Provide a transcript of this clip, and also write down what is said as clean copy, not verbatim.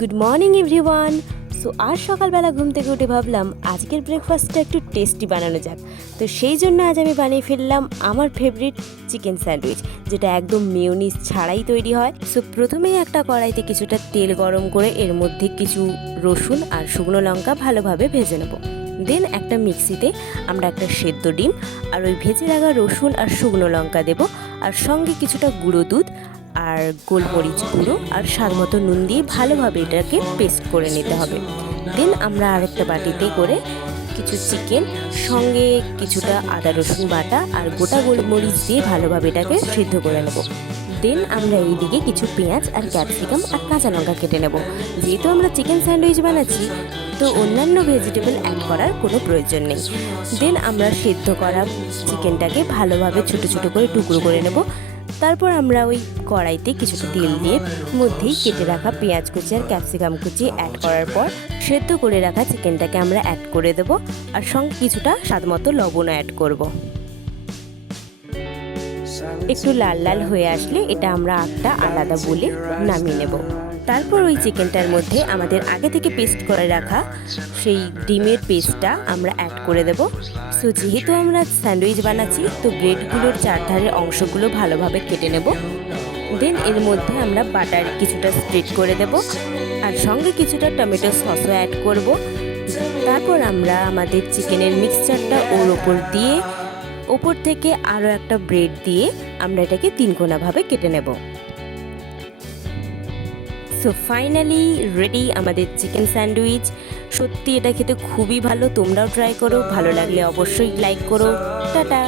Good morning everyone. So আজ সকালবেলা ঘুম থেকে উঠে ভাবলাম আজকের ব্রেকফাস্টটা একটু টেস্টি বানানো যাক। তো সেই জন্য আজ আমি বানিয়ে ফেললাম আমার ফেভারিট চিকেন স্যান্ডউইচ, যেটা একদম মেয়োনিজ ছাড়াই তৈরি হয়। সো প্রথমেই একটা কড়াইতে কিছুটা তেল গরম করে এর মধ্যে কিছু রসুন আর শুকনো লঙ্কা ভালোভাবে ভেজে নেব। দেন একটা মিক্সিতে আমরা একটা সেদ্ধ ডিম আর ওই ভেজে রাখা রসুন আর শুকনো লঙ্কা দেব, আর সঙ্গে কিছুটা গুঁড়ো দুধ আর গোলমরিচ গুঁড়ো আর স্বাদ মতো নুন দিয়ে ভালোভাবে এটাকে পেস্ট করে নিতে হবে। দেন আমরা আরেকটা বাটিতে করে কিছু চিকেন, সঙ্গে কিছুটা আদা রসুন বাটা আর গোটা গোলমরিচ দিয়ে ভালোভাবে এটাকে সিদ্ধ করে নেব। দেন আমরা এইদিকে কিছু পেঁয়াজ আর ক্যাপসিকাম আর কাঁচা লঙ্কা কেটে নেব। যেহেতু আমরা চিকেন স্যান্ডউইচ বানাচ্ছি, তো অন্যান্য ভেজিটেবল অ্যাড করার কোনো প্রয়োজন নেই। দেন আমরা সেদ্ধ করা চিকেনটাকে ভালোভাবে ছোটো ছোটো করে টুকরো করে নেব। তারপর আমরা ওই কড়াইতে কিছুটা তেল দিয়ে মধ্যেই কেটে রাখা পেঁয়াজ কুচি আর ক্যাপসিকাম কুচি অ্যাড করার পর সেদ্ধ করে রাখা চিকেনটাকে আমরা অ্যাড করে দেব, আর সঙ্গে কিছুটা স্বাদ মতো লবণও অ্যাড করব। একটু লাল লাল হয়ে আসলে এটা আমরা আটটা আলাদা বলে নামিয়ে নেব। তারপর ওই চিকেনটার মধ্যে আমাদের আগে থেকে পেস্ট করে রাখা সেই ডিমের পেস্টটা আমরা অ্যাড করে দেব। সো যেহেতু আমরা স্যান্ডউইচ বানাচ্ছি, তো ব্রেডগুলোর চারধারের অংশগুলো ভালোভাবে কেটে নেব। দেন এর মধ্যে আমরা বাটার কিছুটা স্প্রেড করে দেব, আর সঙ্গে কিছুটা টমেটো সসও অ্যাড করব। তারপর আমরা আমাদের চিকেনের মিক্সচারটা ওর ওপর দিয়ে ওপর থেকে আরও একটা ব্রেড দিয়ে আমরা এটাকে তিনকোনাভাবে কেটে নেব। সো ফাইনালি রেডি আমাদের চিকেন স্যান্ডউইচ। সত্যি এটা খেতে খুবই ভালো, তোমরাও ট্রাই করো, ভালো লাগলে অবশ্যই লাইক করো। টাটা।